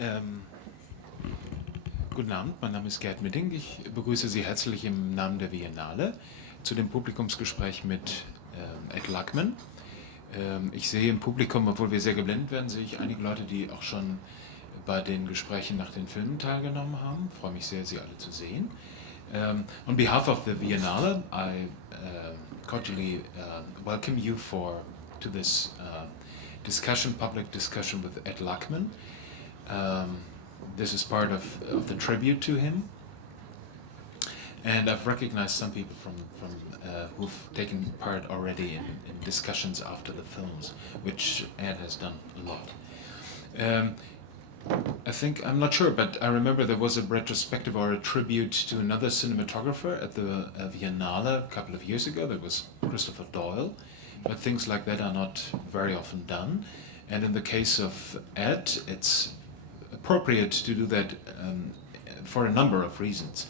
Ähm, Guten Abend, mein Name ist Gerd Mitting. Ich begrüße Sie herzlich im Namen der Viennale zu dem Publikumsgespräch mit Ed Lachman. Ich sehe im Publikum, obwohl wir sehr geblendet werden, sehe ich einige Leute, die auch schon bei den Gesprächen nach den Filmen teilgenommen haben. Ich freue mich sehr, Sie alle zu sehen. On behalf of the Viennale, I cordially welcome you to this public discussion with Ed Lachman. This is part of the tribute to him, and I've recognized some people from who've taken part already in discussions after the films, which Ed has done a lot. I think, I'm not sure, but I remember there was a retrospective or a tribute to another cinematographer at the Viennale a couple of years ago. There was Christopher Doyle, but things like that are not very often done. And in the case of Ed, it's appropriate to do that for a number of reasons.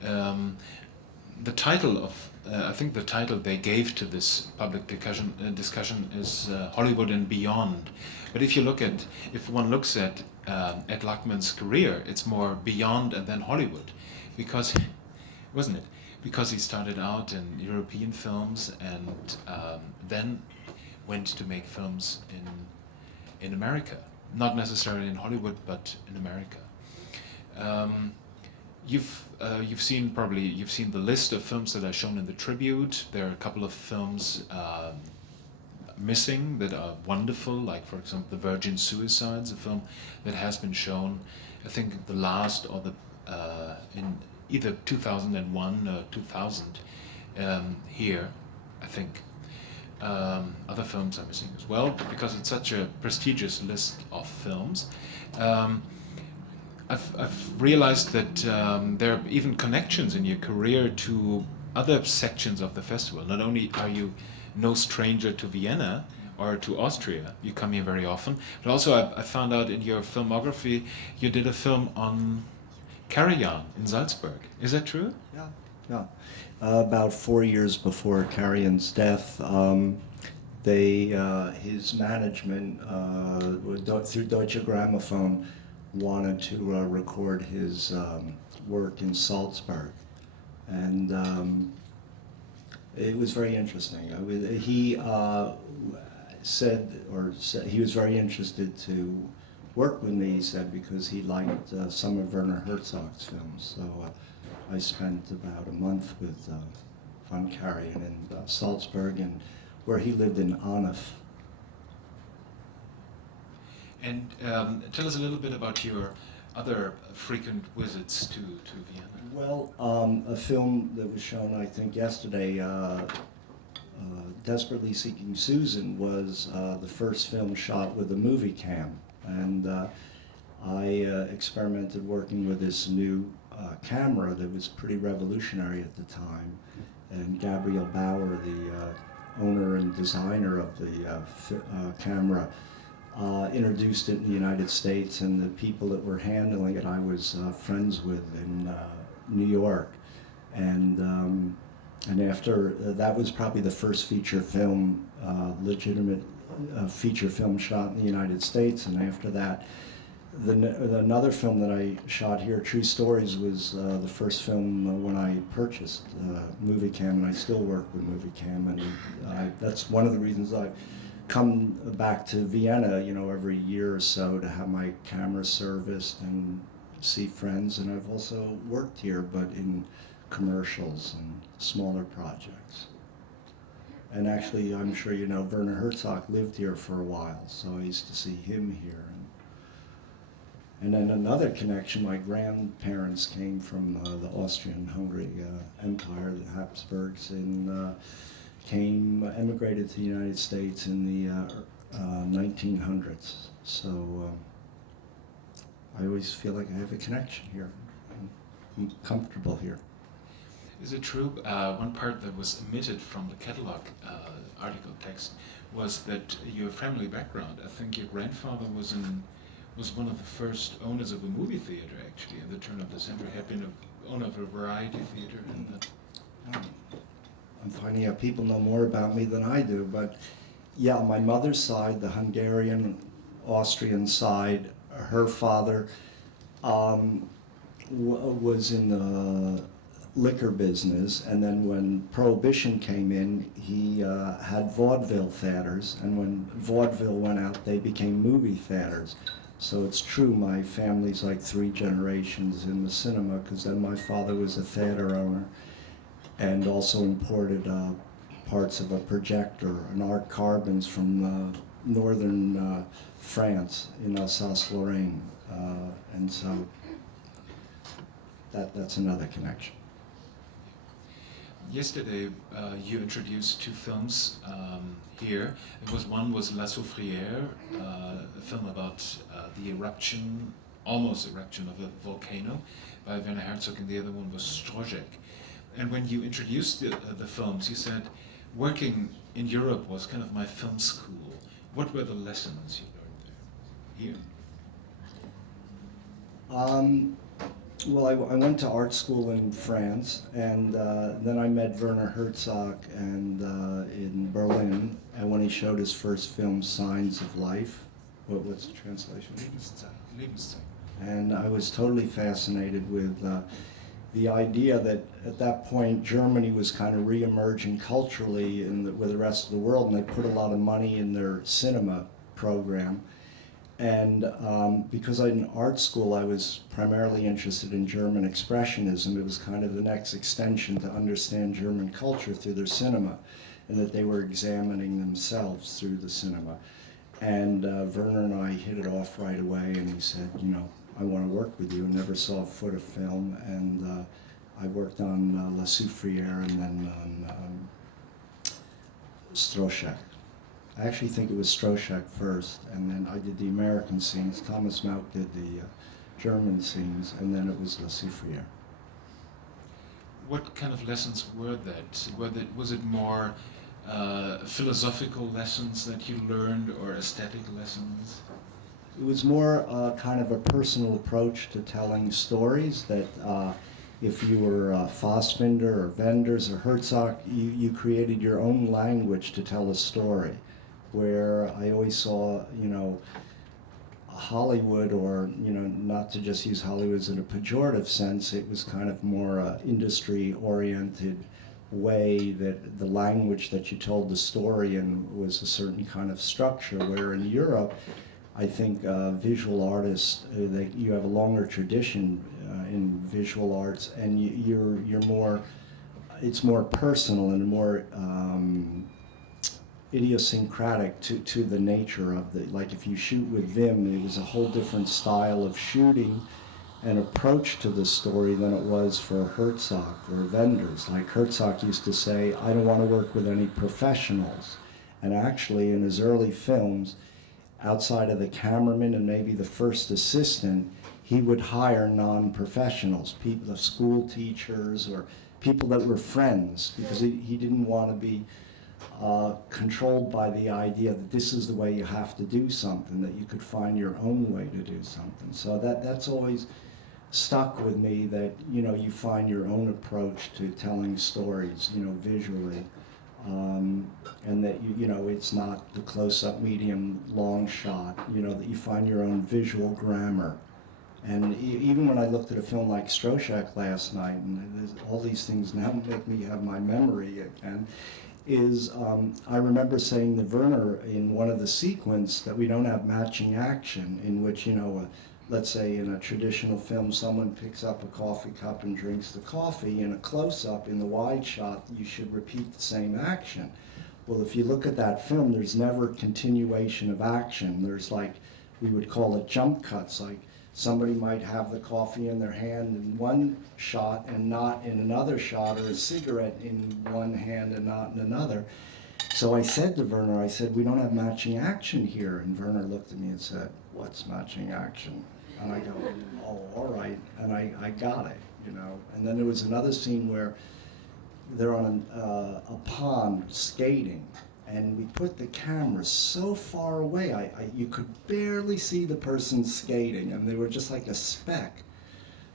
The title of, I think the title they gave to this public discussion is Hollywood and Beyond. But if one looks at Ed Lachman's career, it's more beyond and then Hollywood, because, wasn't it? Because he started out in European films and then went to make films in America. Not necessarily in Hollywood, but in America. You've seen the list of films that are shown in the tribute. There are a couple of films missing that are wonderful, like for example The Virgin Suicides, a film that has been shown, I think the last or in either 2001 or 2000 here, I think. Other films are missing as well, but because it's such a prestigious list of films. I've realized that there are even connections in your career to other sections of the festival. Not only are you no stranger to Vienna or to Austria, you come here very often, but also I found out in your filmography you did a film on Karajan in Salzburg. Is that true? Yeah. About 4 years before Karajan's death, his management through Deutsche Grammophon wanted to record his work in Salzburg, and it was very interesting. He said he was very interested to work with me, he said, because he liked some of Werner Herzog's films. So I spent about a month with von Karajan in Salzburg, and where he lived in Anef. And tell us a little bit about your other frequent visits to Vienna. Well, a film that was shown, I think, yesterday, Desperately Seeking Susan, was the first film shot with a movie cam. And I experimented working with this new camera that was pretty revolutionary at the time. And Gabriel Bauer, the owner and designer of the camera, introduced it in the United States, and the people that were handling it I was friends with in New York. And after that was probably the first feature film, legitimate feature film shot in the United States. And after that, another film that I shot here, True Stories, was the first film when I purchased Movie Cam, and I still work with Movie Cam, and that's one of the reasons I've come back to Vienna, every year or so to have my camera serviced and see friends. And I've also worked here, but in commercials and smaller projects. And actually, I'm sure you know, Werner Herzog lived here for a while, so I used to see him here. And then another connection, my grandparents came from the Austrian-Hungary Empire, the Habsburgs, and emigrated to the United States in the 1900s. So I always feel like I have a connection here. I'm comfortable here. Is it true, one part that was omitted from the catalog article text was that your family background, I think your grandfather was one of the first owners of a movie theater, actually, in the turn of the century, had been an owner of a variety theater. I'm finding out people know more about me than I do, but yeah, my mother's side, the Hungarian, Austrian side, her father was in the liquor business, and then when Prohibition came in, he had vaudeville theaters, and when vaudeville went out, they became movie theaters. So it's true, my family's like 3 generations in the cinema, because then my father was a theater owner and also imported parts of a projector, an Art Carbons from northern France in Alsace-Lorraine, and so that's another connection. Yesterday, you introduced 2 films here. One was La Soufrière, a film about the eruption, almost eruption of a volcano by Werner Herzog, and the other one was Strožek. And when you introduced the films, you said, working in Europe was kind of my film school. What were the lessons you learned there, here? Well, I went to art school in France, and then I met Werner Herzog and in Berlin, and when he showed his first film, Signs of Life. What's the translation? Lebenszeichen. And I was totally fascinated with the idea that at that point Germany was kind of re-emerging culturally with the rest of the world, and they put a lot of money in their cinema program. And because in art school I was primarily interested in German expressionism, it was kind of the next extension to understand German culture through their cinema, and that they were examining themselves through the cinema. And Werner and I hit it off right away, and he said, you know, I want to work with you. I never saw a foot of film, and I worked on La Soufrière and then on Strožek. I actually think it was Strožek first, and then I did the American scenes. Thomas Mauck did the German scenes, and then it was La Soufrière. What kind of lessons were that? Was it more philosophical lessons that you learned, or aesthetic lessons? It was more kind of a personal approach to telling stories, that if you were Fassbinder or Wenders or Herzog, you created your own language to tell a story. Where I always saw, you know, Hollywood, or, you know, not to just use Hollywood in a pejorative sense, it was kind of more industry-oriented way, that the language that you told the story in was a certain kind of structure, where in Europe, I think visual artists, you have a longer tradition in visual arts, and you're more, it's more personal and more idiosyncratic to the nature of the, like if you shoot with Wim, it was a whole different style of shooting and approach to the story than it was for Herzog or Wenders. Like Herzog used to say, I don't want to work with any professionals. And actually in his early films, outside of the cameraman and maybe the first assistant, he would hire non-professionals, people, school teachers or people that were friends, because he didn't want to be controlled by the idea that this is the way you have to do something, that you could find your own way to do something. So that's always stuck with me, that, you know, you find your own approach to telling stories, you know, visually, and that you know, it's not the close-up, medium, long shot, you know, that you find your own visual grammar. And even when I looked at a film like Strožek last night, and all these things now make me have my memory again, I remember saying to Werner in one of the sequences that we don't have matching action, in which, you know, let's say in a traditional film, someone picks up a coffee cup and drinks the coffee. In a close-up, in the wide shot, you should repeat the same action. Well, if you look at that film, there's never continuation of action. There's, like, we would call it jump cuts, like somebody might have the coffee in their hand in one shot and not in another shot, or a cigarette in one hand and not in another. So I said to Werner, I said, we don't have matching action here. And Werner looked at me and said, what's matching action? And I go, oh, all right. And I got it, you know. And then there was another scene where they're on a pond skating, and we put the camera so far away, you could barely see the person skating, and they were just like a speck.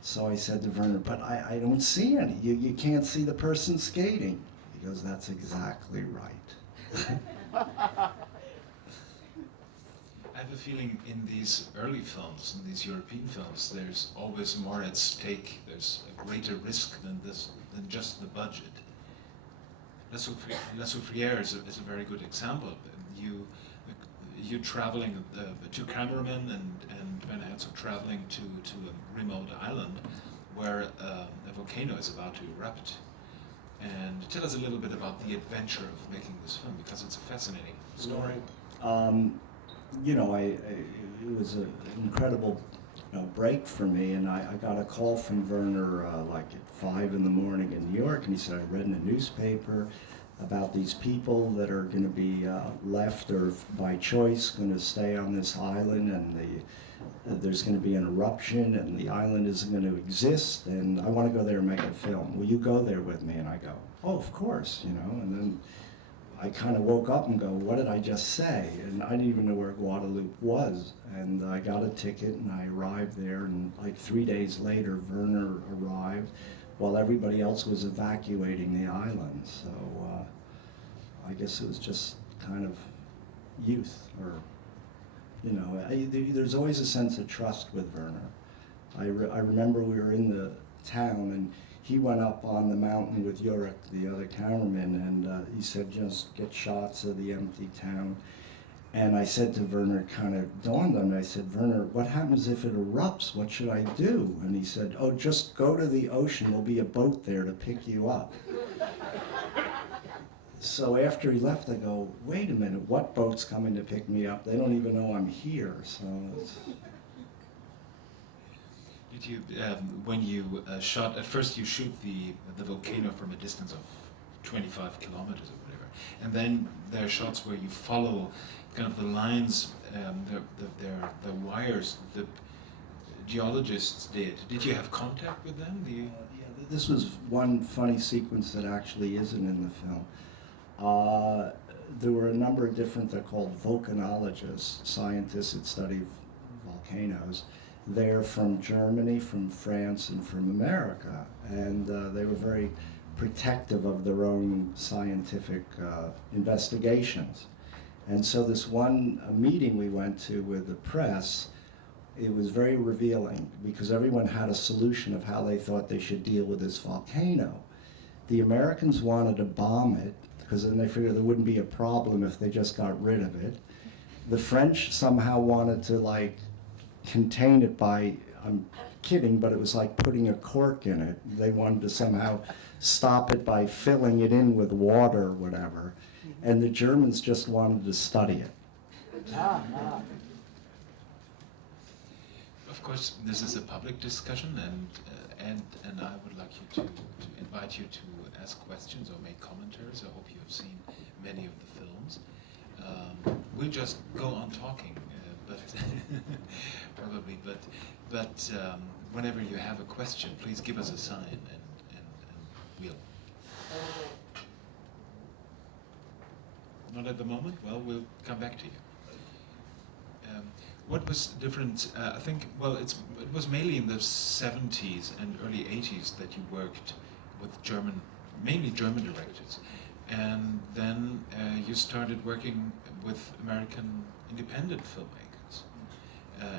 So I said to Werner, but I don't see any. You can't see the person skating. He goes, that's exactly right. I have a feeling in these early films, in these European films, there's always more at stake. There's a greater risk than just the budget. La Soufrière is a very good example. You traveling, the two cameramen and Werner Herzog traveling to a remote island where a volcano is about to erupt. And tell us a little bit about the adventure of making this film, because it's a fascinating story. It was an incredible break for me, and I got a call from Werner like at 5 in the morning in New York, and he said, I read in a newspaper about these people that are going to be left or by choice going to stay on this island, and there's going to be an eruption and the island isn't going to exist, and I want to go there and make a film. Will you go there with me? And I go, oh, of course, and then I kind of woke up and go, what did I just say? And I didn't even know where Guadeloupe was. And I got a ticket and I arrived there, and like 3 days later, Werner arrived while everybody else was evacuating the island. So I guess it was just kind of youth, or, there's always a sense of trust with Werner. I remember we were in the town, and he went up on the mountain with Jurek, the other cameraman, and he said, just get shots of the empty town. And I said to Werner, it kind of dawned on me, I said, Werner, what happens if it erupts? What should I do? And he said, oh, just go to the ocean. There'll be a boat there to pick you up. So after he left, I go, wait a minute, what boat's coming to pick me up? They don't even know I'm here. So Did you, when you shot, at first you shoot the volcano from a distance of 25 kilometers or whatever, and then there are shots where you follow kind of the lines, the wires the geologists did. Did you have contact with them? This was one funny sequence that actually isn't in the film. There were a number of different, they're called volcanologists, scientists that study volcanoes. They're from Germany, from France, and from America, and they were very protective of their own scientific investigations. And so this one meeting we went to with the press, it was very revealing, because everyone had a solution of how they thought they should deal with this volcano. The Americans wanted to bomb it, because then they figured there wouldn't be a problem if they just got rid of it. The French somehow wanted to contain it by, I'm kidding, but it was like putting a cork in it. They wanted to somehow stop it by filling it in with water or whatever. And the Germans just wanted to study it. Of course, this is a public discussion, and I would like you to invite you to ask questions or make commentaries. I hope you have seen many of the films. We'll just go on talking, but probably. But whenever you have a question, please give us a sign, and we'll. Not at the moment? Well, we'll come back to you. What was different? I think, well, it was mainly in the 70s and early 80s that you worked with mainly German directors. And then you started working with American independent filmmakers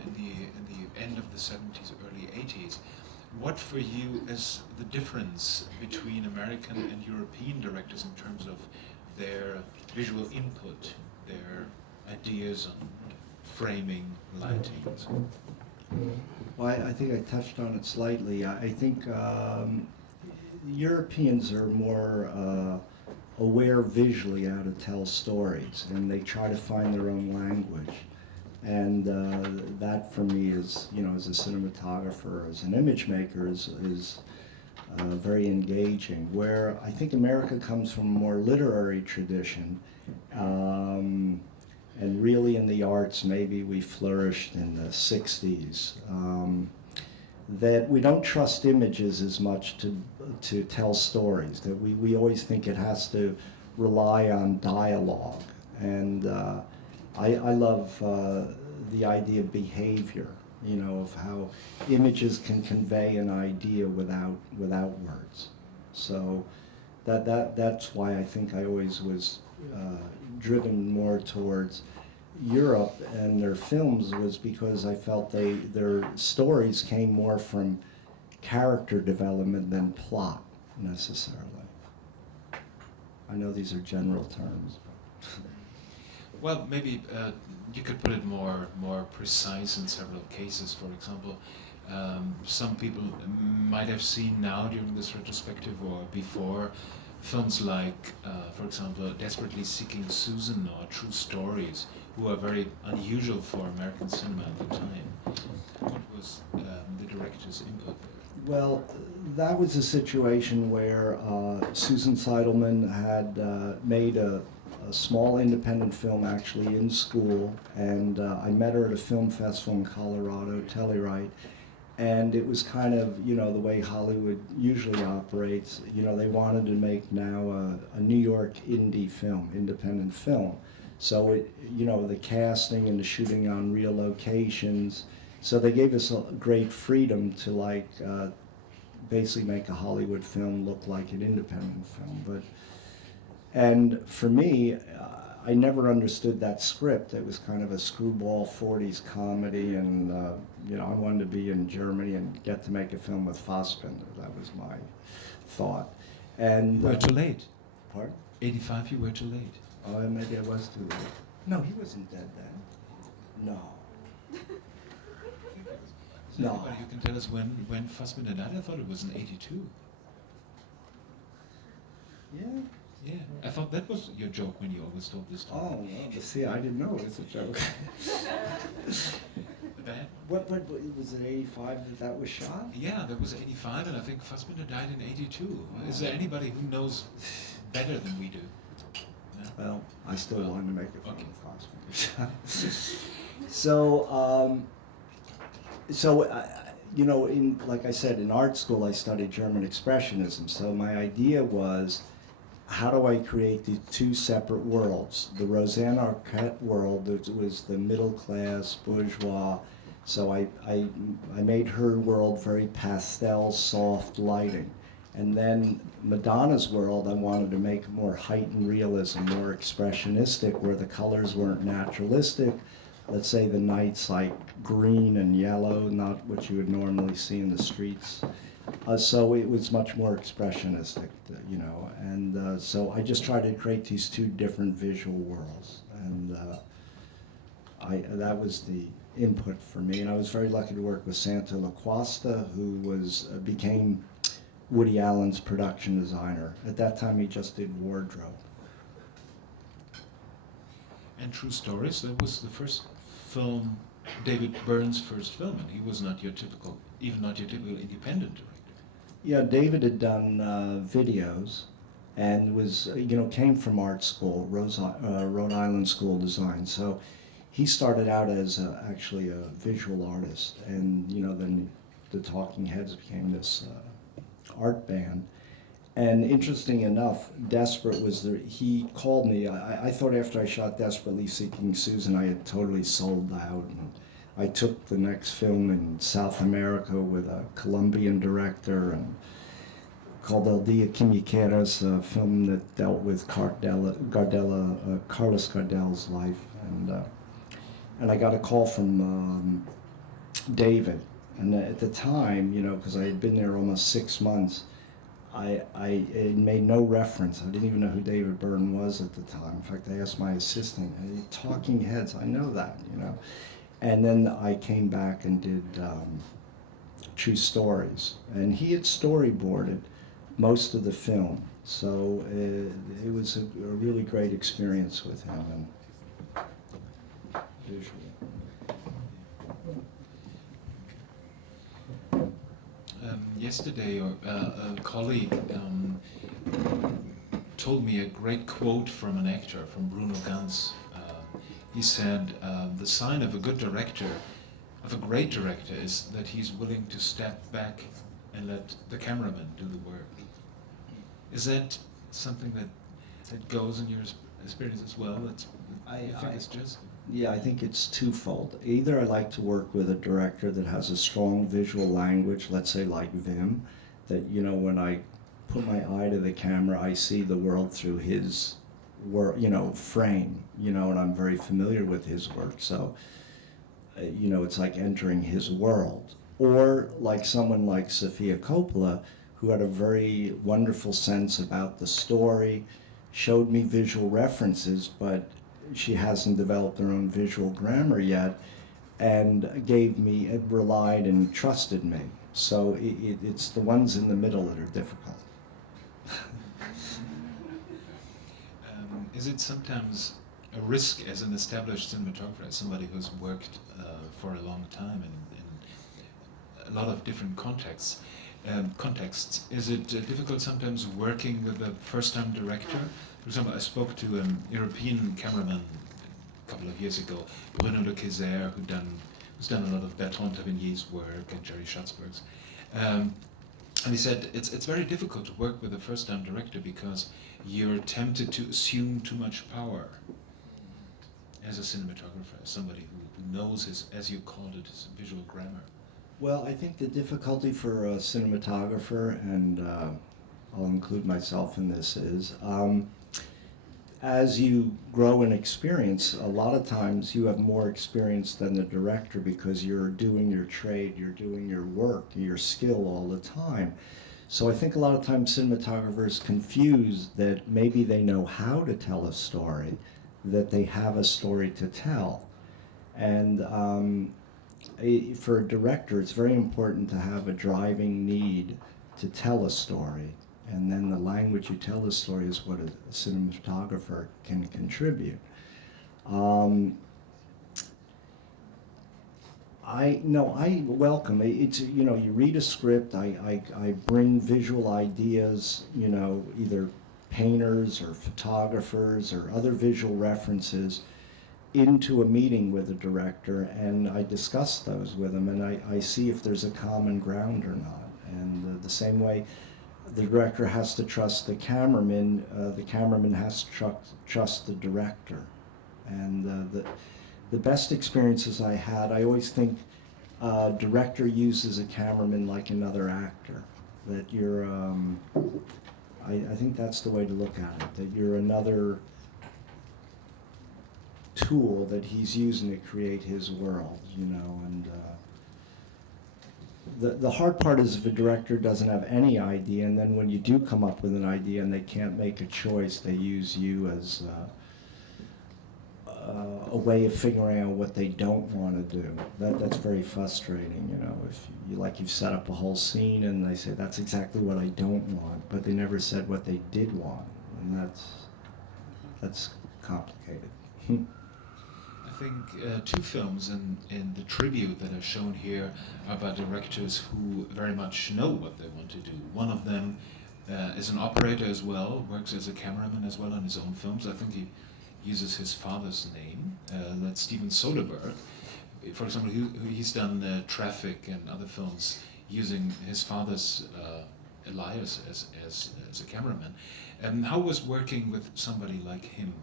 in the end of the 70s, early 80s. What for you is the difference between American and European directors in terms of their visual input, their ideas on framing, lighting, and so on? Well, I think I touched on it slightly. I think Europeans are more aware visually how to tell stories, and they try to find their own language. And that for me is, as a cinematographer, as an image maker, is very engaging. Where I think America comes from a more literary tradition, and really in the arts, maybe we flourished in the 60s, that we don't trust images as much to tell stories, that we always think it has to rely on dialogue. And I love the idea of behavior, of how images can convey an idea without words. So that's why I think I always was driven more towards Europe and their films was because I felt their stories came more from character development than plot necessarily. I know these are general terms. Well, maybe you could put it more precise in several cases. For example, some people might have seen now during this retrospective or before films like, for example, Desperately Seeking Susan or True Stories, who are very unusual for American cinema at the time. What was the director's input there? Well, that was a situation where Susan Seidelman had made a small independent film actually in school, and I met her at a film festival in Colorado, Telluride, and it was kind of, you know, the way Hollywood usually operates. You know, they wanted to make now a New York indie film, independent film. So it, you know, the casting and the shooting on real locations. So they gave us a great freedom to like basically make a Hollywood film look like an independent film. And for me, I never understood that script. It was kind of a screwball 40s comedy, and you know, I wanted to be in Germany and get to make a film with Fassbinder. That was my thought. And You were too late. Pardon? 85, you were too late. Oh, maybe I was too late. No, he wasn't dead then. No. Is there anybody who can tell us when Fassbinder died? I thought it was in 82. Yeah. Yeah, I thought that was your joke when you always told this story. Oh, well, but see, I didn't know it was a joke. That? What was it 85 that was shot? Yeah, that was 85, and I think Fassbinder died in 82. Is there anybody who knows better than we do? No? Well, I still wanted to make a film Okay. with Fassbinder. So, you know, like I said, in art school I studied German Expressionism. So my idea was, how do I create these two separate worlds? The Rosanne Arquette world, that was the middle class, bourgeois. So I made her world very pastel, soft lighting. And then Madonna's world, I wanted to make more heightened realism, more expressionistic, where the colors weren't naturalistic. Let's say the nights like green and yellow, not what you would normally see in the streets. So it was much more expressionistic, you know, and so I just tried to create these two different visual worlds, and that was the input for me. And I was very lucky to work with Santa LaQuasta, who became Woody Allen's production designer. At that time, he just did wardrobe. And True Stories, that was the first film, David Byrne's first film, and he was not your typical, even not your typical independent director. Yeah, David had done videos, and was, you know, came from art school, Rhode Island School of Design. So he started out as actually a visual artist, and you know, then the Talking Heads became this art band. And interesting enough, Desperate was he called me. I thought after I shot Desperately Seeking Susan, I had totally sold out. And I took the next film in South America with a Colombian director, and called El Dia que Me Quieras, a film that dealt with Carlos Gardel's life. And I got a call from David. And at the time, you know, because I had been there almost 6 months, it made no reference. I didn't even know who David Byrne was at the time. In fact, I asked my assistant, Talking Heads, I know that, you know. And then I came back and did True Stories. And he had storyboarded most of the film. So it was a really great experience with him. And visually. Yesterday, a colleague told me a great quote from an actor, from Bruno Ganz. He said, the sign of a good director, of a great director, is that he's willing to step back and let the cameraman do the work. Is that something that goes in your experience as well? I think it's just... Yeah, I think it's twofold. Either I like to work with a director that has a strong visual language, let's say like Wim, that, you know, when I put my eye to the camera, I see the world through his frame, and I'm very familiar with his work, so, it's like entering his world. Or like someone like Sofia Coppola, who had a very wonderful sense about the story, showed me visual references, but she hasn't developed her own visual grammar yet, and relied and trusted me. So it's the ones in the middle that are difficult. Is it sometimes a risk as an established cinematographer, as somebody who's worked for a long time in a lot of different contexts, is it difficult sometimes working with a first-time director? For example, I spoke to an European cameraman a couple of years ago, Bruno de Keyser, who's done a lot of Bertrand Tavernier's work and Jerry Schatzberg's. And he said it's very difficult to work with a first-time director because you're tempted to assume too much power as a cinematographer, as somebody who knows his, as you called it, his visual grammar. Well, I think the difficulty for a cinematographer, and I'll include myself in this, is as you grow in experience, a lot of times you have more experience than the director because you're doing your trade, you're doing your work, your skill all the time. So I think a lot of times cinematographers confuse that maybe they know how to tell a story, that they have a story to tell. And for a director, it's very important to have a driving need to tell a story. And then the language you tell the story is what a cinematographer can contribute. I welcome it. It's, you read a script, I bring visual ideas, either painters or photographers or other visual references into a meeting with a director, and I discuss those with them, and I see if there's a common ground or not. And the same way the director has to trust the cameraman has to trust the director. And the best experiences I had, I always think director uses a cameraman like another actor. That you're, I think that's the way to look at it, that you're another tool that he's using to create his world, and the hard part is if a director doesn't have any idea, and then when you do come up with an idea and they can't make a choice, they use you as a way of figuring out what they don't want to do. That's very frustrating, if you've set up a whole scene and they say that's exactly what I don't want, but they never said what they did want, and that's complicated. I think two films in the tribute that are shown here are about directors who very much know what they want to do. One of them is an operator as well, works as a cameraman as well on his own films. I think he uses his father's name. That's Steven Soderbergh. For example, he's done Traffic and other films using his father's alias as a cameraman. How was working with somebody like him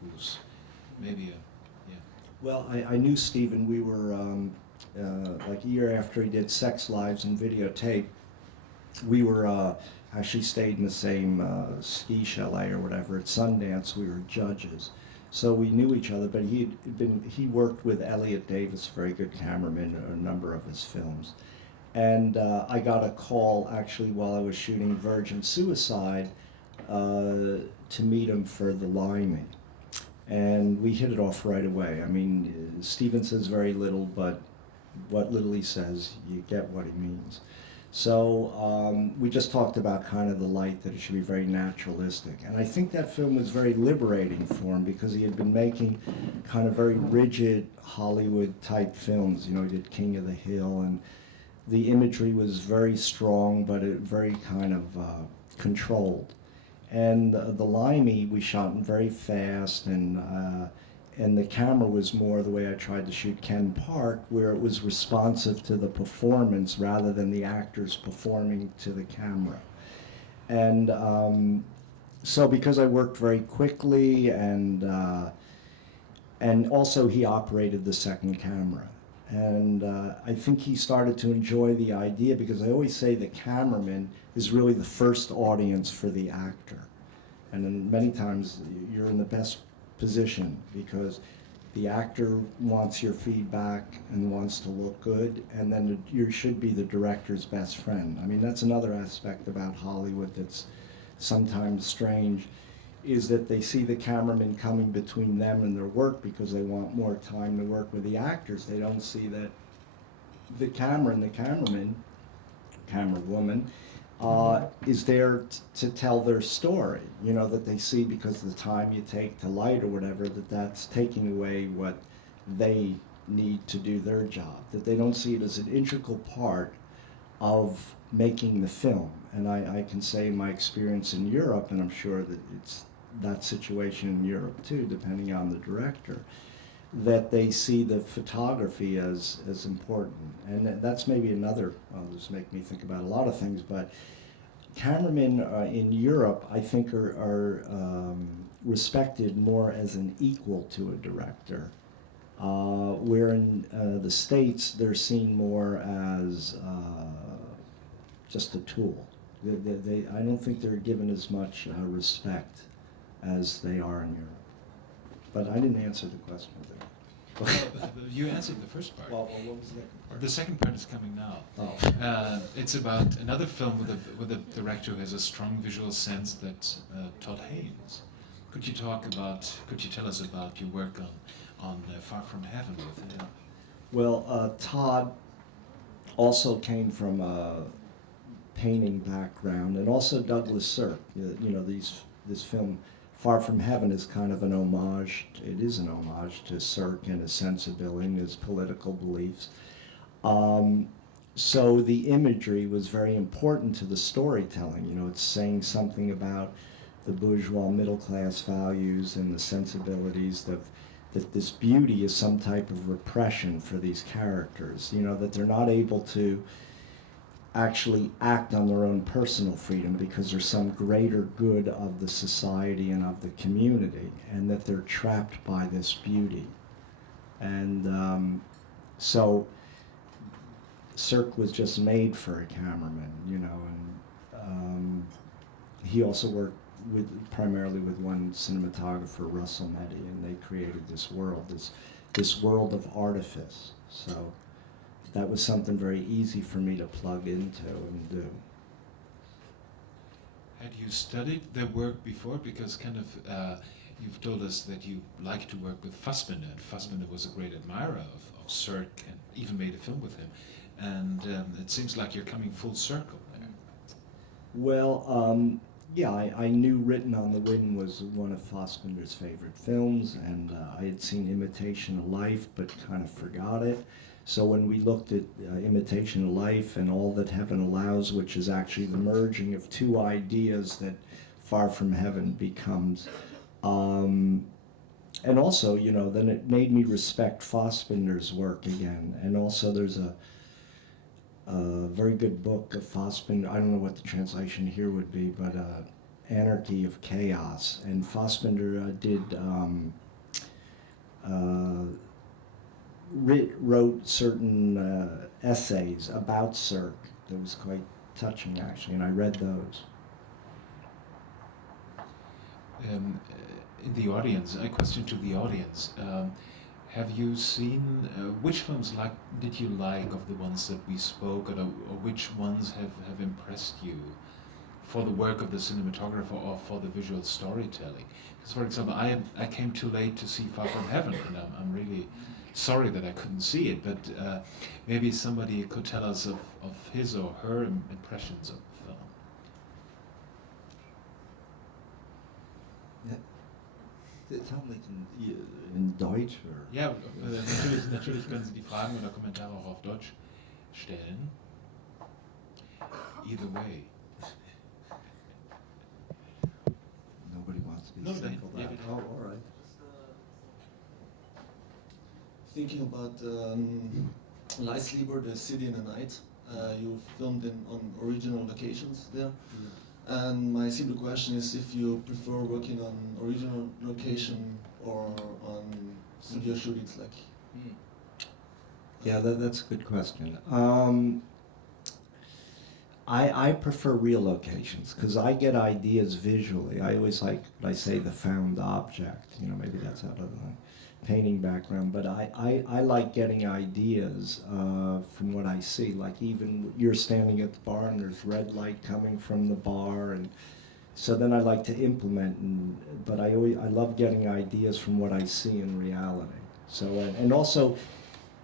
who's maybe Well, I knew Steven. We were, like a year after he did Sex Lives and Videotape, we were actually stayed in the same ski chalet or whatever at Sundance. We were judges. So we knew each other, but he worked with Elliot Davis, a very good cameraman, in a number of his films. And I got a call actually while I was shooting Virgin Suicide to meet him for The Limey. And we hit it off right away. I mean, Steven says very little, but what little he says, you get what he means. So we just talked about kind of the light, that it should be very naturalistic. And I think that film was very liberating for him because he had been making kind of very rigid Hollywood-type films. He did King of the Hill, and the imagery was very strong, but very kind of controlled. And the Limey we shot in very fast, and the camera was more the way I tried to shoot Ken Park, where it was responsive to the performance rather than the actors performing to the camera. And so because I worked very quickly, and also he operated the second camera. And I think he started to enjoy the idea, because I always say the cameraman is really the first audience for the actor. And then many times you're in the best position because the actor wants your feedback and wants to look good, and then you should be the director's best friend. I mean, that's another aspect about Hollywood that's sometimes strange, is that they see the cameraman coming between them and their work because they want more time to work with the actors. They don't see that the camera and the cameraman, camerawoman, is there to tell their story, you know, that they see because of the time you take to light or whatever, that's taking away what they need to do their job, that they don't see it as an integral part of making the film. And I can say my experience in Europe, and I'm sure that it's that situation in Europe too, depending on the director, that they see the photography as important. And that's maybe another, well, this make me think about a lot of things, but cameramen in Europe, I think, are respected more as an equal to a director, where in the States, they're seen more as just a tool. I don't think they're given as much respect as they are in Europe. But I didn't answer the question. Well, you answered the first part. Well, what was the second part? The second part is coming now. Oh. It's about another film with a director who has a strong visual sense, that's Todd Haynes. Could you tell us about your work on Far From Heaven with him? Well, Todd also came from a painting background, and also Douglas Sirk. You know, this film, Far From Heaven, is kind of an homage. It is an homage to Sirk and his sensibility and his political beliefs. So the imagery was very important to the storytelling. You know, it's saying something about the bourgeois middle-class values and the sensibilities that this beauty is some type of repression for these characters. You know, that they're not able to actually act on their own personal freedom because there's some greater good of the society and of the community, and that they're trapped by this beauty. And so Sirk was just made for a cameraman, you know, and he also worked primarily with one cinematographer, Russell Meddy, and they created this world of artifice. So that was something very easy for me to plug into and do. Had you studied their work before? Because kind of you've told us that you like to work with Fassbinder, and Fassbinder was a great admirer of Sirk and even made a film with him. And it seems like you're coming full circle there. Well, yeah, I knew Written on the Wind was one of Fassbinder's favorite films, and I had seen Imitation of Life, but kind of forgot it. So when we looked at Imitation of Life and All That Heaven Allows, which is actually the merging of two ideas that Far From Heaven becomes, and also, you know, then it made me respect Fassbinder's work again. And also there's a very good book of Fassbinder, I don't know what the translation here would be, but Anarchy of Chaos. And Fassbinder wrote certain essays about Sirk that was quite touching, actually, and I read those. In the audience, a question to the audience. Have you seen, which films did you like of the ones that we spoke, or which ones have impressed you for the work of the cinematographer or for the visual storytelling? Because, for example, I came too late to see Far From Heaven, and I'm really sorry that I couldn't see it, but maybe somebody could tell us of his or her impressions of the film. Tell me in Deutsch or? Ja, natürlich können Sie die Fragen oder Kommentare auch auf Deutsch stellen. Either way. Nobody wants to be No, singled out. Oh, all right. Thinking about Leislieber, the city in the night. You filmed on original locations there. And my simple question is if you prefer working on original location or on studio shootings like. Yeah, that's a good question. I prefer real locations because I get ideas visually. I always like what I say, the found object. You know, maybe that's out of the painting background, but I like getting ideas from what I see. Like even you're standing at the bar and there's red light coming from the bar, and so then I like to implement. But I love getting ideas from what I see in reality. So and also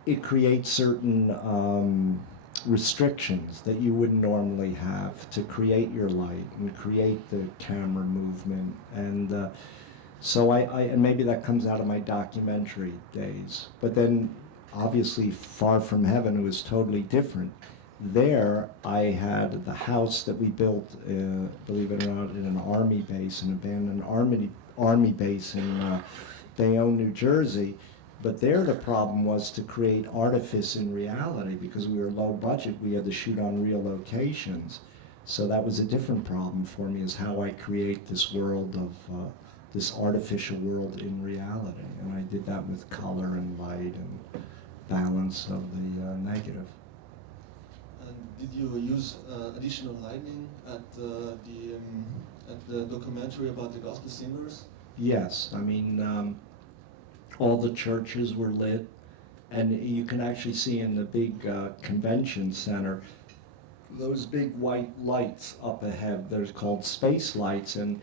it creates certain restrictions that you wouldn't normally have to create your light and create the camera movement. And so and maybe that comes out of my documentary days. But then obviously Far From Heaven, it was totally different. There I had the house that we built, believe it or not, in an army base, an abandoned army base in Bayonne, New Jersey. But there the problem was to create artifice in reality because we were low budget. We had to shoot on real locations. So that was a different problem for me, is how I create this world of, this artificial world in reality. And I did that with color and light and balance of the negative. And did you use additional lighting at the documentary about the gospel singers? Yes, I mean, all the churches were lit, and you can actually see in the big convention center those big white lights up ahead. They're called space lights, and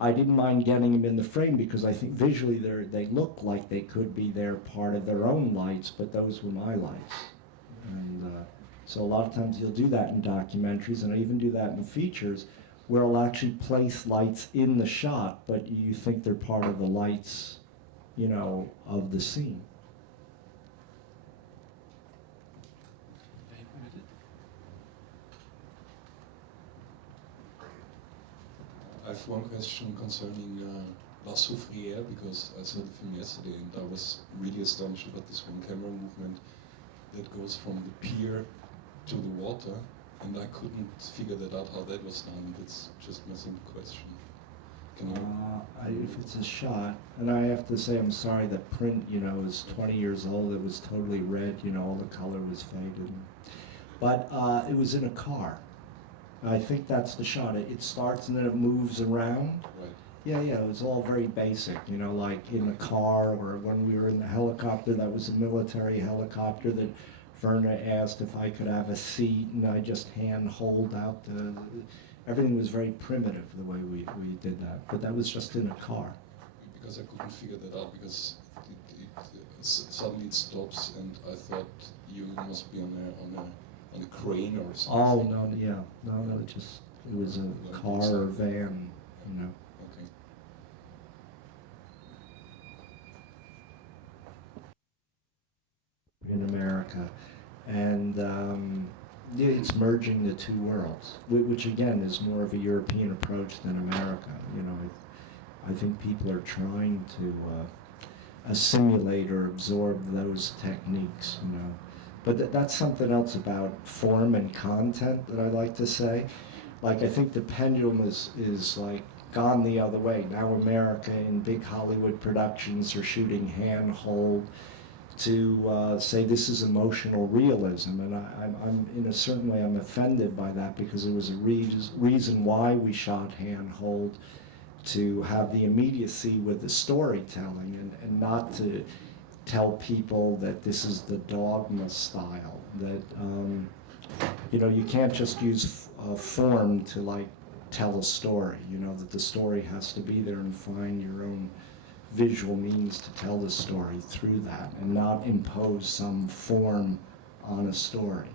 I didn't mind getting them in the frame because I think visually they look like they could be their part of their own lights, but those were my lights. And so a lot of times you'll do that in documentaries, and I even do that in features, where I'll actually place lights in the shot, but you think they're part of the lights, you know, of the scene. I have one question concerning La Soufrière, because I saw the film yesterday and I was really astonished about this one camera movement that goes from the pier to the water, and I couldn't figure that out how that was done. That's just my simple question. Can you? If it's a shot, and I have to say I'm sorry, the print, you know, is 20 years old. It was totally red, you know, all the color was faded. But it was in a car. I think that's the shot. It starts and then it moves around. Right. Yeah, it was all very basic, you know, like in a car, or when we were in the helicopter, that was a military helicopter that Werner asked if I could have a seat, and I just hand hold out the, everything was very primitive the way we did that, but that was just in a car. Because I couldn't figure that out, because suddenly it stops, and I thought you must be on a crane or something. Oh, no, yeah, no, it was a car or van, you know. Okay. In America, and yeah, it's merging the two worlds, which again is more of a European approach than America. You know, I think people are trying to assimilate or absorb those techniques. You know, but that's something else about form and content that I like to say. Like, I think the pendulum is like gone the other way. Now America in big Hollywood productions are shooting hand-hold to say this is emotional realism, and I'm in a certain way I'm offended by that, because it was a reason why we shot hand-hold, to have the immediacy with the storytelling, and not to tell people that this is the dogma style, that you know, you can't just use form to like tell a story, you know, that the story has to be there, and find your own visual means to tell the story through that, and not impose some form on a story.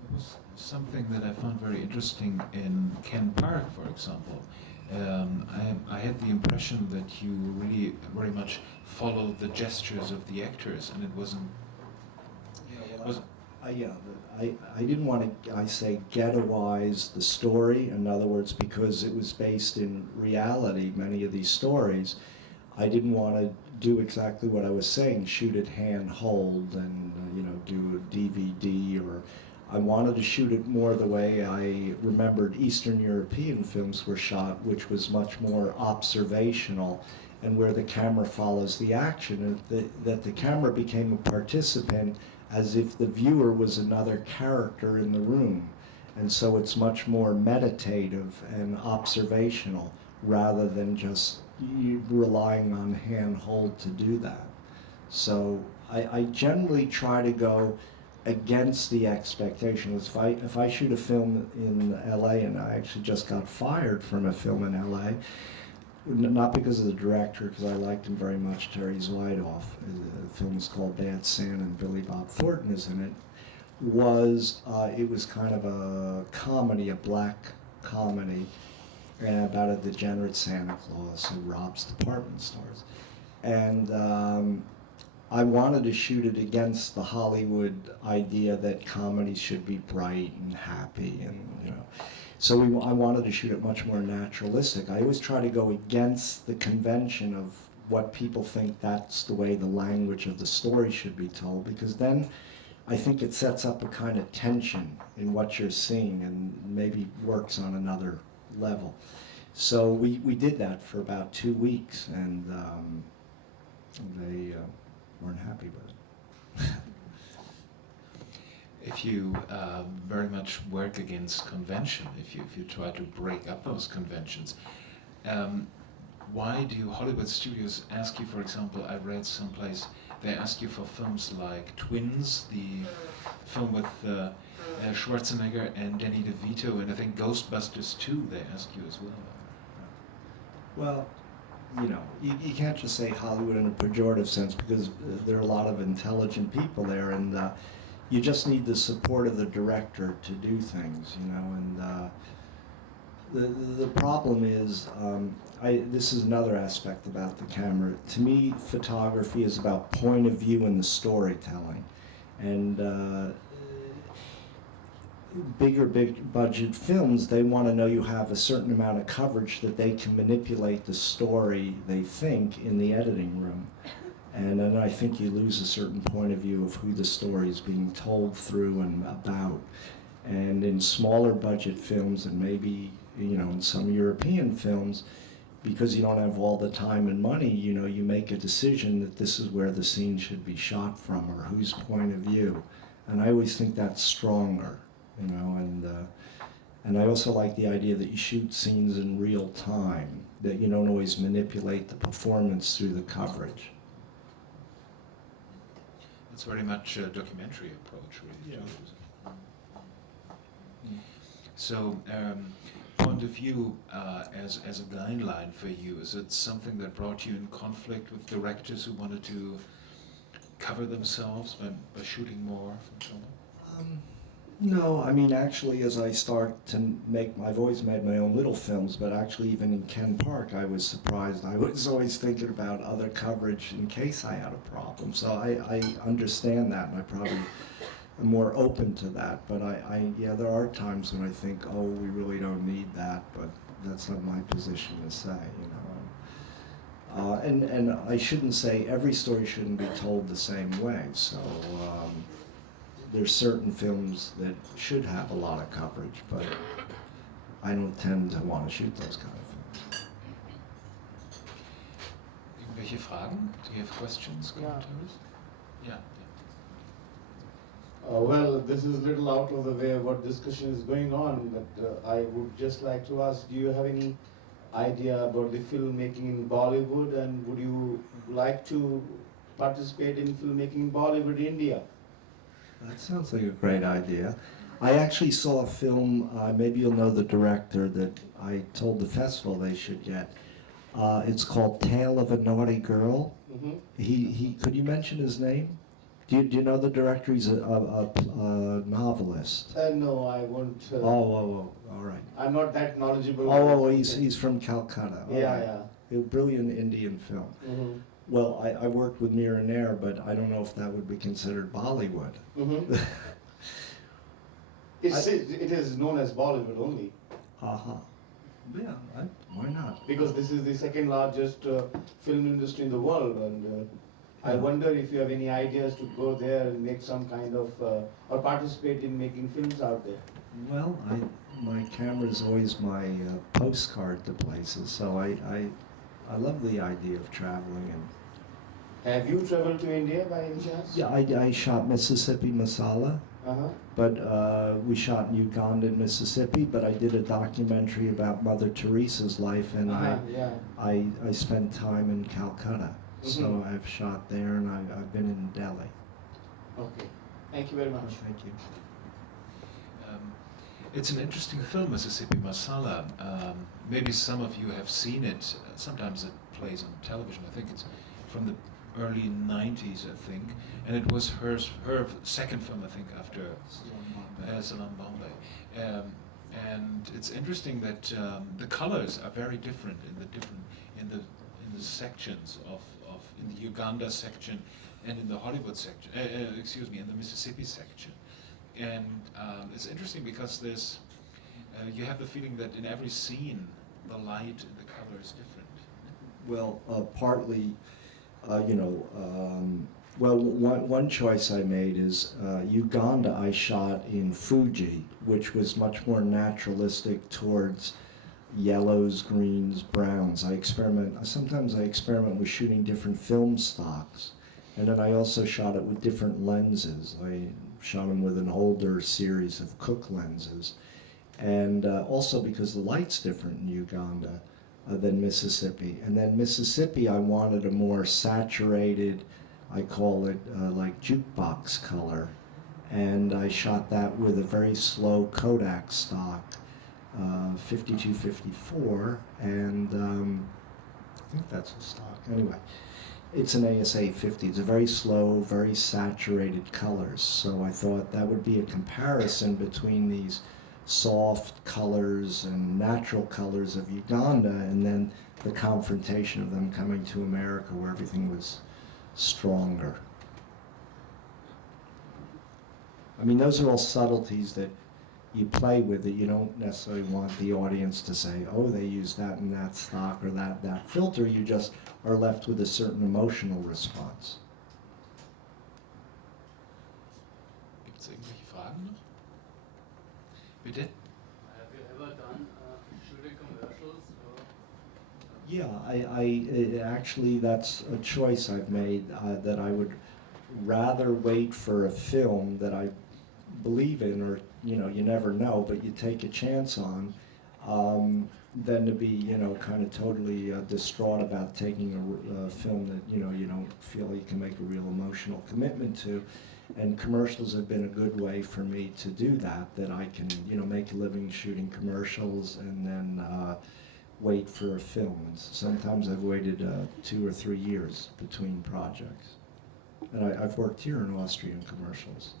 There was something that I found very interesting in Ken Park, for example. I had the impression that you really very much followed the gestures of the actors, and it wasn't. I didn't want to, I say, ghettoize the story. In other words, because it was based in reality, many of these stories, I didn't want to do exactly what I was saying, shoot it hand-hold and, you know, do a DVD, or I wanted to shoot it more the way I remembered Eastern European films were shot, which was much more observational, and where the camera follows the action, and that the camera became a participant as if the viewer was another character in the room. And so it's much more meditative and observational rather than just you relying on handhold to do that. So I generally try to go against the expectations. If I shoot a film in LA, and I actually just got fired from a film in LA, not because of the director, because I liked him very much, Terry Zwidoff. The film is called Bad Santa, and Billy Bob Thornton is in it. It was kind of a comedy, a black comedy, about a degenerate Santa Claus who robs department stores. And I wanted to shoot it against the Hollywood idea that comedy should be bright and happy, and you know. So I wanted to shoot it much more naturalistic. I always try to go against the convention of what people think that's the way the language of the story should be told, because then I think it sets up a kind of tension in what you're seeing and maybe works on another level. So we did that for about 2 weeks, and they weren't happy with it. If you very much work against convention, if you try to break up those conventions, why do Hollywood studios ask you, for example, I read someplace, they ask you for films like Twins, the film with Schwarzenegger and Danny DeVito, and I think Ghostbusters 2, they ask you as well. Well, you know, you can't just say Hollywood in a pejorative sense, because there are a lot of intelligent people there, and you just need the support of the director to do things, you know. And the problem is, this is another aspect about the camera. To me, photography is about point of view in the storytelling, and big budget films, they want to know you have a certain amount of coverage that they can manipulate the story, they think, in the editing room. And then I think you lose a certain point of view of who the story is being told through and about. And in smaller budget films, and maybe, you know, in some European films, because you don't have all the time and money, you know, you make a decision that this is where the scene should be shot from, or whose point of view. And I always think that's stronger, you know, and I also like the idea that you shoot scenes in real time, that you don't always manipulate the performance through the coverage. It's very much a documentary approach, really. Yeah. So, point of view as a guideline for you, is it something that brought you in conflict with directors who wanted to cover themselves by shooting more from film? No, I mean, actually, as I start to I've always made my own little films, but actually even in Ken Park, I was surprised. I was always thinking about other coverage in case I had a problem. So I understand that, and I probably am more open to that. But yeah, there are times when I think, oh, we really don't need that, but that's not my position to say, you know. And I shouldn't say every story shouldn't be told the same way. So. There's certain films that should have a lot of coverage, but I don't tend to want to shoot those kind of films. Irgendwelche Fragen? Do you have questions, commentaries? Yeah. Well, this is a little out of the way of what discussion is going on, but I would just like to ask, do you have any idea about the filmmaking in Bollywood, and would you like to participate in filmmaking in Bollywood, India? That sounds like a great idea. I actually saw a film, maybe you'll know the director, that I told the festival they should get. It's called Tale of a Naughty Girl. Mm-hmm. Could you mention his name? Do you know the director? He's a novelist. No, I won't. All right. I'm not that knowledgeable. He's from Calcutta. Yeah. A brilliant Indian film. Mm-hmm. Well, I worked with Mir and Air, but I don't know if that would be considered Bollywood. Mm-hmm. It is known as Bollywood only. Uh-huh. Yeah, why not? Because this is the second largest film industry in the world, and I wonder if you have any ideas to go there and make some kind of, or participate in making films out there. Well, my camera is always my postcard to places, so I love the idea of traveling and Have you traveled to India by any chance? Yeah, I shot Mississippi Masala, but we shot in Uganda and Mississippi, but I did a documentary about Mother Teresa's life, and I spent time in Calcutta. So I've shot there, and I've been in Delhi. Okay. Thank you very much. Thank you. It's an interesting film, Mississippi Masala. Maybe some of you have seen it. Sometimes it plays on television. I think it's from the early 90s, I think. And it was her second film, I think, after Salam Bombay. And it's interesting that the colors are very different in the sections in the Uganda section and in the Hollywood section, in the Mississippi section. And it's interesting because you have the feeling that in every scene, the light and the color is different. Well, partly, one choice I made is Uganda I shot in Fuji, which was much more naturalistic towards yellows, greens, browns. Sometimes I experiment with shooting different film stocks. And then I also shot it with different lenses. I shot them with an older series of Cook lenses. And also because the light's different in Uganda than Mississippi. And then Mississippi, I wanted a more saturated, I call it like jukebox color. And I shot that with a very slow Kodak stock, 52-54, and I think that's a stock. Anyway, it's an ASA 50. It's a very slow, very saturated colors. So I thought that would be a comparison between these soft colors and natural colors of Uganda, and then the confrontation of them coming to America where everything was stronger. I mean, those are all subtleties that you play with that you don't necessarily want the audience to say, oh, they use that in that stock or that filter. You just are left with a certain emotional response. Gibt es irgendwelche Fragen noch? Bitte? Have you ever done shooting commercials? Yeah, actually that's a choice I've made, that I would rather wait for a film that I believe in, or you never know, but you take a chance on, than to be kind of totally distraught about taking a film that you don't feel you can make a real emotional commitment to. And commercials have been a good way for me to do that I can make a living shooting commercials and then wait for a film. And sometimes I've waited 2 or 3 years between projects. And I've worked here in Austria in commercials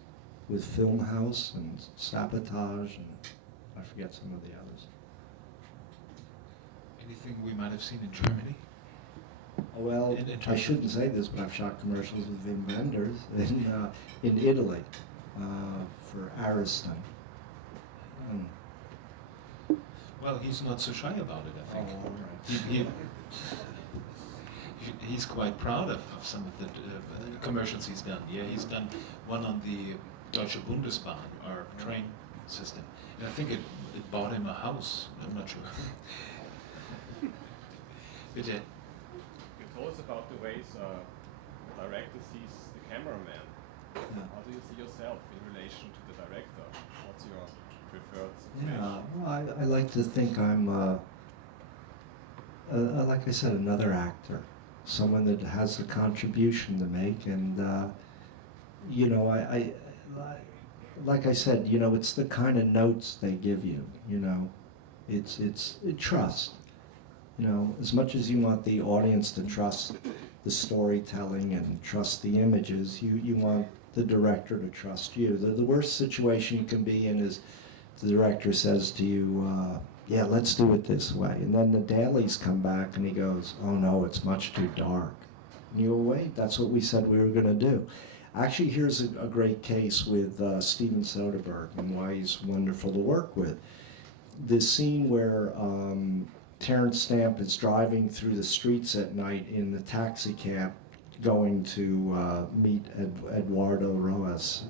with Film House and Sabotage, and I forget some of the others. Anything we might have seen in Germany? Well, I shouldn't say this, but I've shot commercials with Wim Wenders in Italy for Ariston. Well, he's not so shy about it, I think. Oh, all right. He's quite proud of some of the commercials he's done. Yeah, he's done one on the Deutsche Bundesbahn, our train system. And I think it bought him a house. I'm not sure. Bitte. You told us about the ways the director sees the cameraman. Yeah. How do you see yourself in relation to the director? What's your preferred Yeah, situation? well, I like to think I'm, like I said, another actor. Someone that has a contribution to make, and I like I said, it's the kind of notes they give you. It's trust. As much as you want the audience to trust the storytelling and trust the images, you want the director to trust you. The worst situation you can be in is the director says to you, yeah, let's do it this way. And then the dailies come back and he goes, oh no, it's much too dark. And you go, wait, that's what we said we were going to do. Actually, here's a great case with Steven Soderbergh and why he's wonderful to work with. The scene where Terrence Stamp is driving through the streets at night in the taxi cab going to meet Eduardo Roas,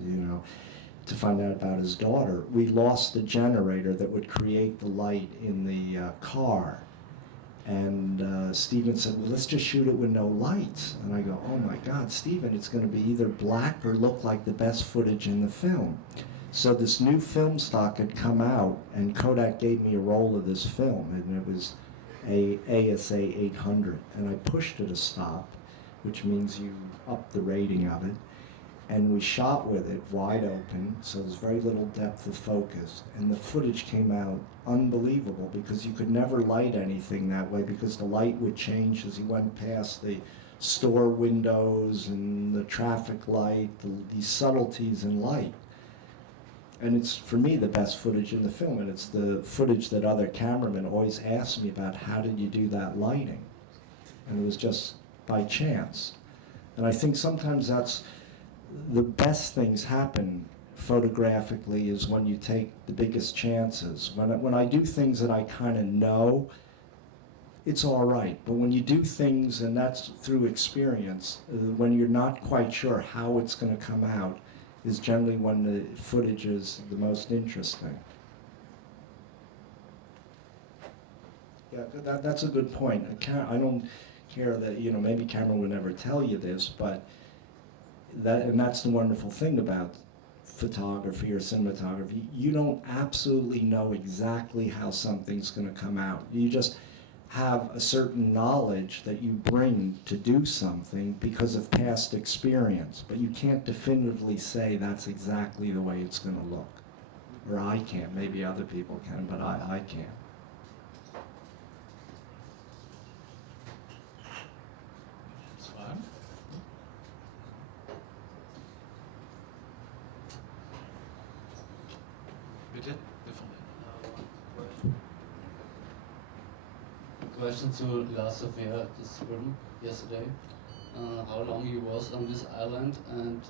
to find out about his daughter. We lost the generator that would create the light in the car. And Steven said, well, let's just shoot it with no lights. And I go, oh my God, Steven, it's going to be either black or look like the best footage in the film. So this new film stock had come out, and Kodak gave me a roll of this film, and it was a ASA 800. And I pushed it a stop, which means you up the rating of it. And we shot with it wide open, so there's very little depth of focus. And the footage came out unbelievable because you could never light anything that way because the light would change as you went past the store windows and the traffic light, these subtleties in light. And it's, for me, the best footage in the film, and it's the footage that other cameramen always ask me about, how did you do that lighting? And it was just by chance. And I think sometimes that's the best things happen photographically is when you take the biggest chances. When I do things that I kind of know, it's all right. But when you do things, and that's through experience, when you're not quite sure how it's going to come out, is generally when the footage is the most interesting. Yeah, that's a good point. I don't care that, you know, maybe camera would never tell you this, but that's the wonderful thing about photography or cinematography. You don't absolutely know exactly how something's going to come out. You just have a certain knowledge that you bring to do something because of past experience, but you can't definitively say that's exactly the way it's going to look. Or I can't. Maybe other people can, but I can't. That's fine. Bitte? Question to Lars Sophia, this film yesterday. How long you was on this island, and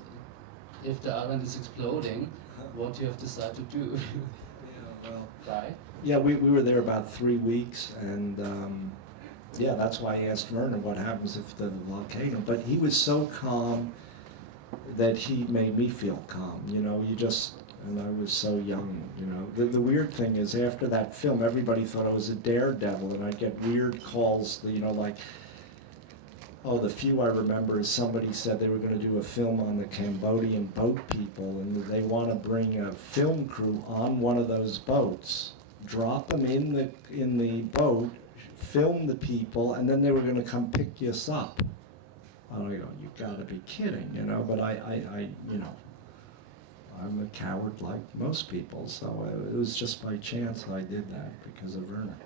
if the island is exploding, what you have decided to do? Yeah, well, Die? yeah, we were there about 3 weeks, and yeah, that's why I asked Werner what happens if the volcano. But he was so calm that he made me feel calm. You know, and I was so young, you know. The weird thing is, after that film, everybody thought I was a daredevil, and I'd get weird calls, you know, like, oh, the few I remember is somebody said they were going to do a film on the Cambodian boat people, and they want to bring a film crew on one of those boats, drop them in the boat, film the people, and then they were going to come pick us up. And I go, you got to be kidding, you know. But I you know, I'm a coward like most people, so it was just by chance I did that because of Werner.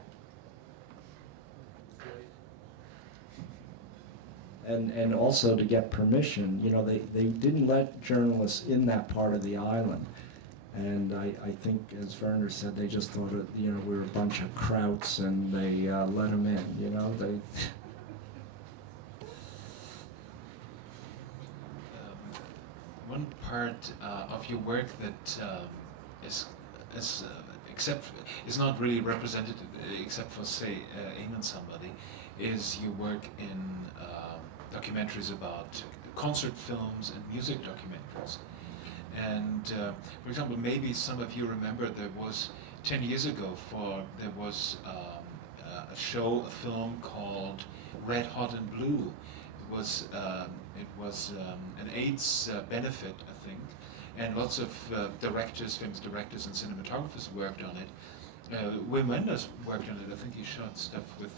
And also to get permission, you know, they didn't let journalists in that part of the island. And I think, as Werner said, they just thought, you know, we were a bunch of krauts, and they let them in, you know. One part of your work that is not really represented except for, say, Aim and Somebody, is your work in documentaries about concert films and music documentaries. And for example, maybe some of you remember there was 10 years ago there was a film called Red, Hot and Blue. It was an AIDS benefit, I think, and lots of famous directors and cinematographers worked on it. Wim Wenders worked on it. I think he shot stuff with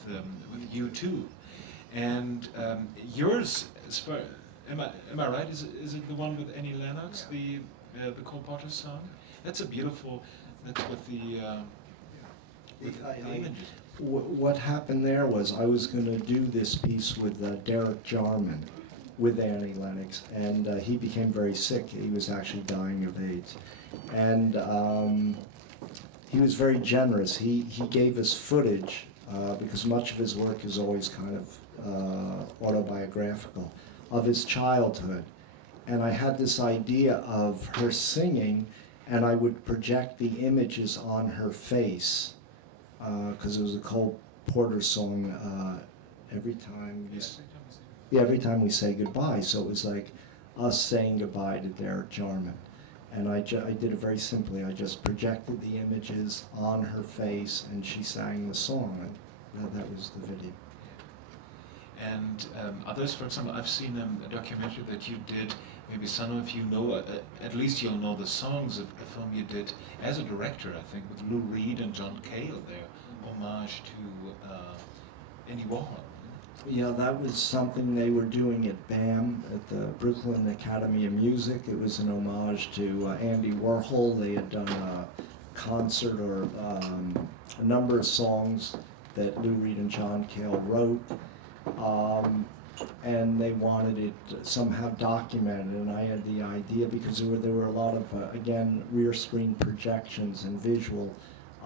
V'02. And yours, am I right? Is it the one with Annie Lennox, the Cole Porter song? That's a beautiful. That's with the images. What happened there was I was going to do this piece with Derek Jarman, with Annie Lennox, and he became very sick. He was actually dying of AIDS, and he was very generous. He gave us footage because much of his work is always kind of autobiographical, of his childhood. And I had this idea of her singing, and I would project the images on her face, because it was a Cole Porter song, every time we say goodbye. So it was like us saying goodbye to Derek Jarman. And I did it very simply. I just projected the images on her face, and she sang the song. And that was the video. And others, for example, I've seen a documentary that you did. Maybe some of you know, at least you'll know the songs of a film you did as a director, I think, with Lou Reed and John Cale there, homage to Andy Warhol. Yeah, that was something they were doing at BAM, at the Brooklyn Academy of Music. It was an homage to Andy Warhol. They had done a concert or a number of songs that Lou Reed and John Cale wrote. And they wanted it somehow documented, and I had the idea because there were a lot of, again, rear screen projections and visual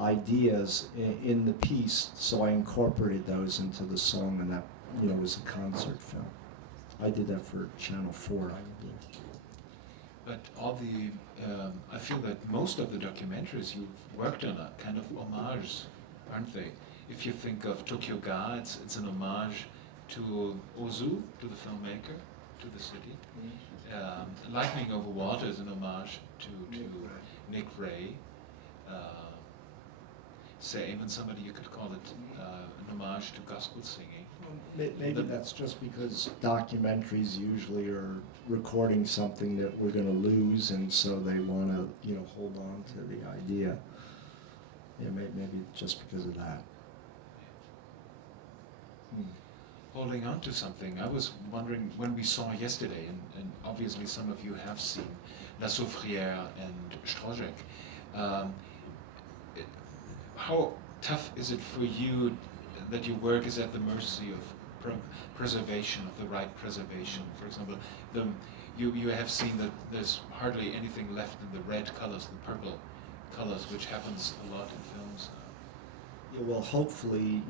ideas in the piece, so I incorporated those into the song, and that, was a concert film. I did that for Channel 4, I believe. But all the, I feel that most of the documentaries you've worked on are kind of homage, aren't they? If you think of Tokyo Ga, it's an homage to Ozu, to the filmmaker, to the city. Lightning Over Water is an homage to Nick Ray. Say, even somebody you could call it an homage to gospel singing. Maybe that's just because documentaries usually are recording something that we're going to lose, and so they want to, hold on to the idea. Yeah, maybe just because of that. Holding on to something, I was wondering when we saw yesterday, and obviously some of you have seen La Soufrière and Strožek. How tough is it for you that your work is at the mercy of preservation, of the right preservation? For example, you have seen that there's hardly anything left in the red colors, the purple colors, which happens a lot in films. Yeah, well, hopefully,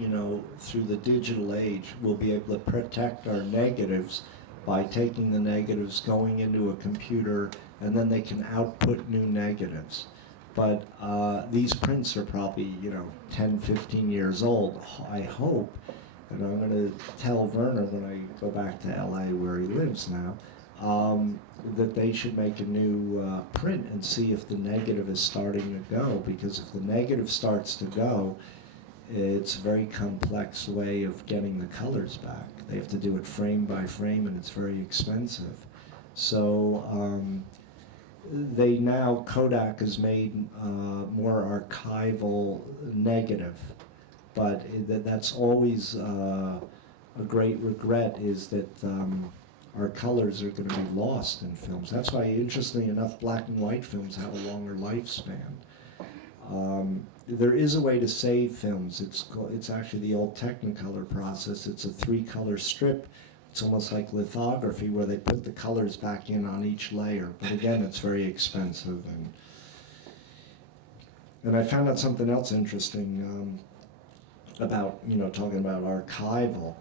through the digital age, we'll be able to protect our negatives by taking the negatives, going into a computer, and then they can output new negatives. But these prints are probably, 10, 15 years old. I hope, and I'm going to tell Werner when I go back to LA where he lives now, that they should make a new print and see if the negative is starting to go. Because if the negative starts to go, it's a very complex way of getting the colors back. They have to do it frame by frame, and it's very expensive. So Kodak has made more archival negative, but that's always a great regret, is that our colors are going to be lost in films. That's why, interestingly enough, black and white films have a longer lifespan. There is a way to save films. It's actually the old Technicolor process. It's a 3-color strip. It's almost like lithography, where they put the colors back in on each layer. But again, it's very expensive. And I found out something else interesting about, talking about archival.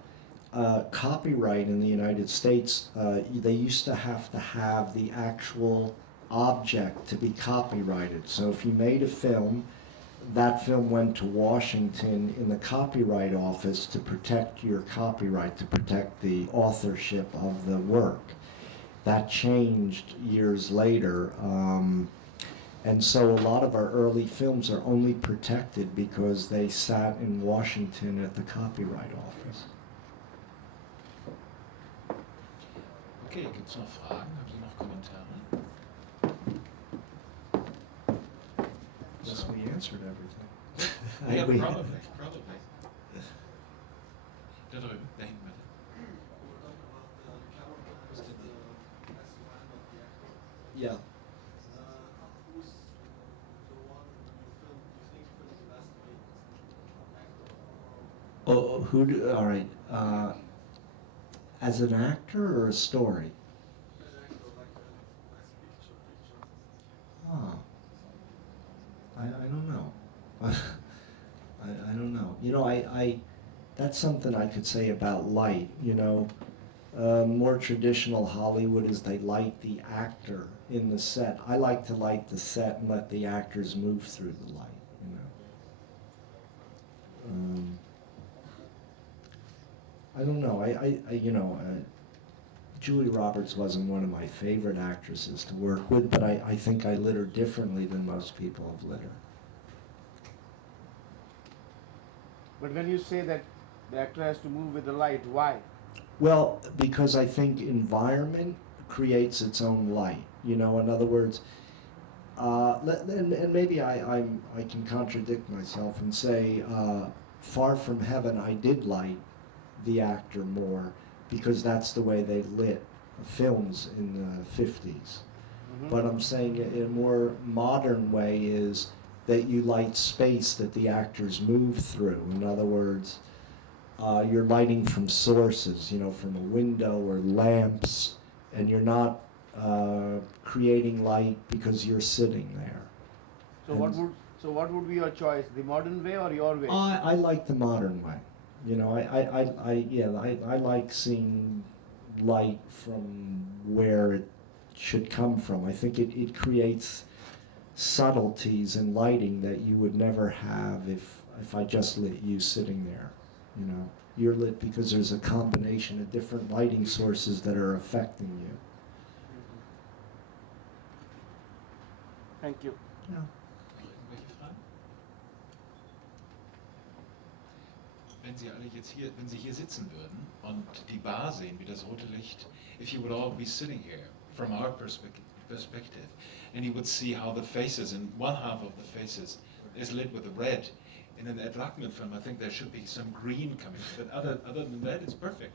Copyright in the United States, they used to have the actual object to be copyrighted. So if you made a film, that film went to Washington in the Copyright Office to protect your copyright, to protect the authorship of the work. That changed years later, and so a lot of our early films are only protected because they sat in Washington at the Copyright Office. Okay, gibt's noch Fragen? Haben Sie noch Kommentare? Yes, we answered everything. Yeah, We- probably. Da drüben, da hinten bitte. Yeah. Oh, all right. As an actor or a story? Oh. I don't know. I don't know. That's something I could say about light. More traditional Hollywood is they light the actor in the set. I like to light the set and let the actors move through the light. I don't know. Julia Roberts wasn't one of my favorite actresses to work with, but I think I lit her differently than most people have lit her. But when you say that the actor has to move with the light, why? Well, because I think environment creates its own light. You know, in other words, and maybe I can contradict myself and say, Far From Heaven, I did light the actor more because that's the way they lit films in the 50s. But I'm saying in a more modern way is that you light space that the actors move through. In other words, you're lighting from sources, you know, from a window or lamps, and you're not creating light because you're sitting there. So what would be your choice, the modern way or your way? I like the modern way. You know, I like seeing light from where it should come from. I think it creates subtleties in lighting that you would never have if I just lit you sitting there. You know, you're lit because there's a combination of different lighting sources that are affecting you. Thank you. Yeah. Irgendwelche Fragen? Wenn Sie alle jetzt hier, wenn Sie hier sitzen würden und die Bar sehen, wie das rote Licht, if you would all be sitting here from our perspective, and you would see how the faces, and one half of the faces is lit with the red. In an Ed Lachman film, I think there should be some green coming, but other than that, it's perfect.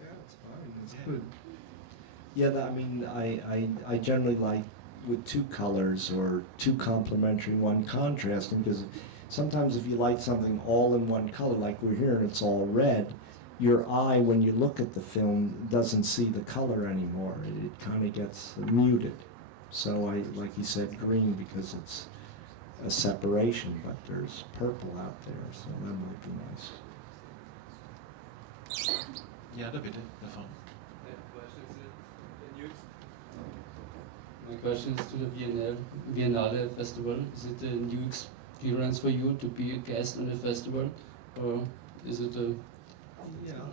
Yeah, it's fine. It's good. Yeah, I mean, I generally like with two colors or two complementary, one contrasting, because sometimes if you light something all in one color, like we're here and it's all red, your eye, when you look at the film, doesn't see the color anymore. It kind of gets muted. So I, like you said, green because it's a separation, but there's purple out there, so that might be nice. Ja, da bitte, davon. My question is to the Viennale Festival. Is it a new experience for you to be a guest on the festival, or is it a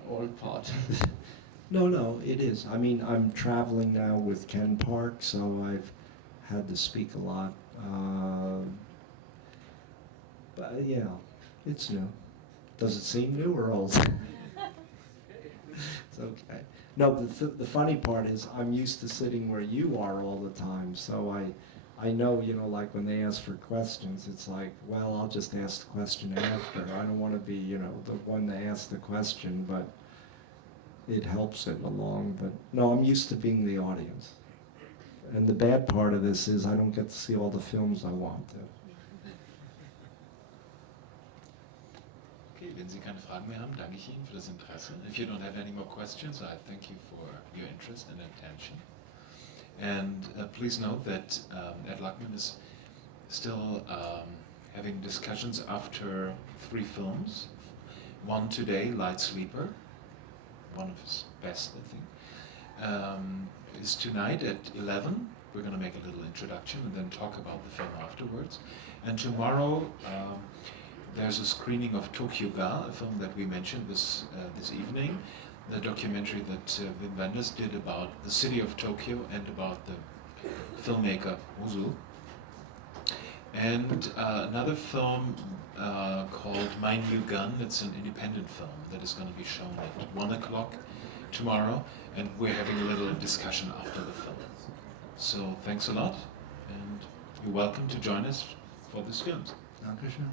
old part? No, it is. I mean, I'm traveling now with Ken Park, so I've had to speak a lot. But yeah, it's new. Does it seem new or old? It's okay. No, the funny part is I'm used to sitting where you are all the time, so I know, you know, like when they ask for questions, it's like, well, I'll just ask the question after. I don't want to be, you know, the one to ask the question, but it helps it along. But no, I'm used to being the audience. And the bad part of this is I don't get to see all the films I want to. Okay, wenn Sie keine Fragen mehr haben, danke ich Ihnen für das Interesse. If you don't have any more questions, I thank you for your interest and attention. And please note that Ed Lachman is still having discussions after 3 films. One today, Light Sleeper, one of his best, I think, is tonight at 11. We're going to make a little introduction and then talk about the film afterwards. And tomorrow, there's a screening of Tokyo Ga, a film that we mentioned this evening, the documentary that Wim Wenders did about the city of Tokyo and about the filmmaker Ozu. And another film called My New Gun. It's an independent film that is going to be shown at 1 o'clock tomorrow, and we're having a little discussion after the film. So thanks a lot, and you're welcome to join us for these films. Dankeschön.